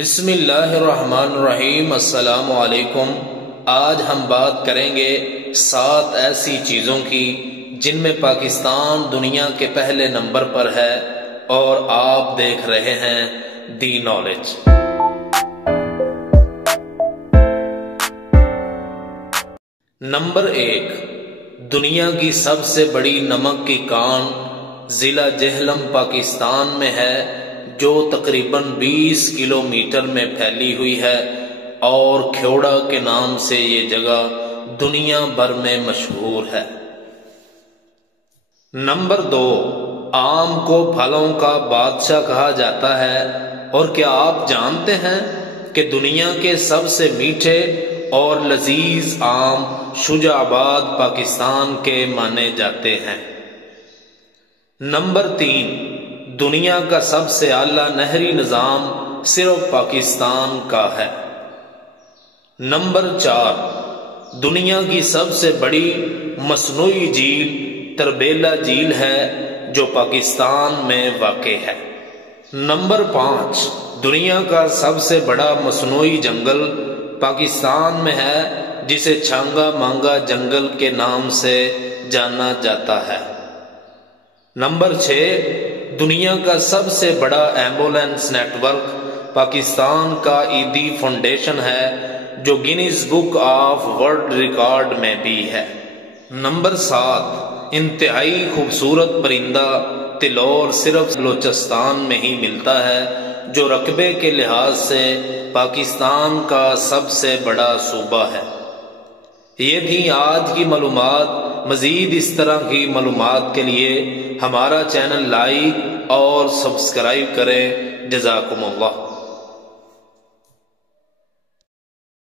بسم اللہ الرحمن الرحیم۔ السلام علیکم۔ آج ہم بات کریں گے 7 ایسی چیزوں کی جن میں پاکستان دنیا کے پہلے نمبر پر ہے اور آپ دیکھ رہے ہیں دی نالج۔ نمبر 1، دنیا کی سب سے بڑی نمک کی کان ضلع جہلم پاکستان میں ہے، جو تقریباً 20 کلومیٹر میں پھیلی ہوئی ہے اور کھیوڑا کے نام سے یہ جگہ دنیا بھر میں مشہور ہے۔ نمبر 2، آم کو پھلوں کا بادشاہ کہا جاتا ہے، اور کیا آپ جانتے ہیں کہ دنیا کے سب سے میٹھے اور لذیذ آم شجاع آباد پاکستان کے مانے جاتے ہیں۔ نمبر 3، دنیا کا سب سے اعلیٰ نہری نظام صرف پاکستان کا ہے۔ نمبر 4، دنیا کی سب سے بڑی مصنوعی جھیل تربیلا جھیل ہے، جو پاکستان میں واقع ہے۔ نمبر 5، دنیا کا سب سے بڑا مصنوعی جنگل پاکستان میں ہے، جسے چھانگا مانگا جنگل کے نام سے جانا جاتا ہے۔ نمبر 6، دنیا کا سب سے بڑا ایمبولینس نیٹ ورک پاکستان کا ایدی فاؤنڈیشن ہے، جو Guinness book of world record میں بھی ہے۔ نمبر 7، انتہائی خوبصورت پرندہ تلور صرف بلوچستان میں ہی ملتا ہے، جو رقبے کے لحاظ سے پاکستان کا سب سے بڑا صوبہ ہے۔ یہ تھی آج کی معلومات۔ مزید اس طرح کی معلومات کے لیے ہمارا چینل لائک اور سبسکرائب کریں۔ جزاکم اللہ۔